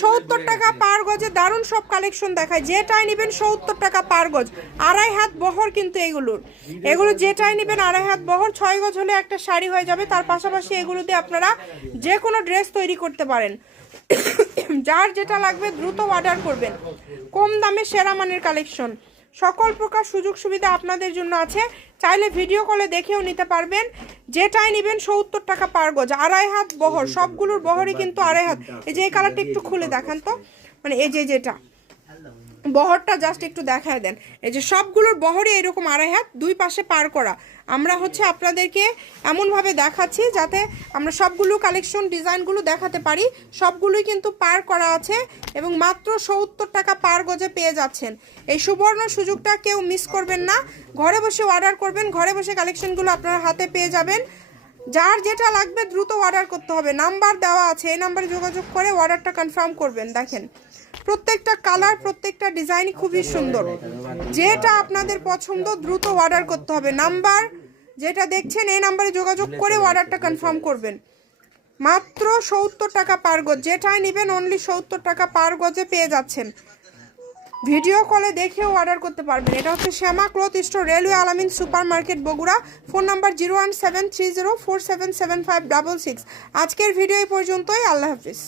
সত্তর টাকা পার গজে দারুণ সব কালেকশন দেখায়। যেটাই নেবেন সত্তর টাকা পার গজ। আড়াই হাত বহর কিন্তু এগুলোর। এগুলো যেটাই নেবেন আড়াই হাত বহর ছয় গজ হলে একটা শাড়ি হয়ে যাবে। তার পাশাপাশি এগুলো দিয়ে আপনারা যে কোনো ড্রেস তৈরি করতে পারেন। যার যেটা লাগবে দ্রুত অর্ডার করবেন। কম দামে সেরা মানের কালেকশন সকল প্রকার সুযোগ সুবিধা আপনাদের জন্য আছে। চাইলে ভিডিও কলে দেখেও নিতে পারবেন। যেটাই নেবেন সত্তর টাকা পার গজ। আড়াই হাত বহর, সবগুলোর বহরই কিন্তু আড়াই হাত। এই যে এই কালারটা একটু খুলে দেখান তো। মানে এই যে যেটা। বহরটা জাস্ট একটু দেখায় দেন। এই যে সবগুলোর বহরে এরকম আড়াই হাত, দুই পাশে পার করা। আমরা হচ্ছে আপনাদেরকে এমনভাবে দেখাচ্ছি যাতে আমরা সবগুলো কালেকশন ডিজাইনগুলো দেখাতে পারি। সবগুলোই কিন্তু পার করা আছে এবং মাত্র সত্তর টাকা পার গজে পেয়ে যাচ্ছেন। এই সুবর্ণ সুযোগটা কেউ মিস করবেন না। ঘরে বসে অর্ডার করবেন, ঘরে বসে কালেকশনগুলো আপনারা হাতে পেয়ে যাবেন। যার যেটা লাগবে দ্রুত অর্ডার করতে হবে। নাম্বার দেওয়া আছে, এই নাম্বারে যোগাযোগ করে অর্ডারটা কনফার্ম করবেন। দেখেন প্রত্যেকটা কালার, প্রত্যেকটা ডিজাইনই খুবই সুন্দর। যেটা আপনাদের পছন্দ, দ্রুত অর্ডার করতে হবে। নাম্বার যেটা দেখছেন, এই নাম্বারে যোগাযোগ করে অর্ডারটা কনফার্ম করবেন। মাত্র সত্তর টাকা পার গজ। যেটাই নেবেন অনলি সত্তর টাকা পার গজে পেয়ে যাচ্ছেন। ভিডিও কলে দেখেও অর্ডার করতে পারবেন। এটা হচ্ছে Shyama cloth store, railway Alamin super market Bogura. Phone number zero one seven three zero four seven seven five double six. আজকের ভিডিও এই পর্যন্তই। আল্লাহ হাফিজ।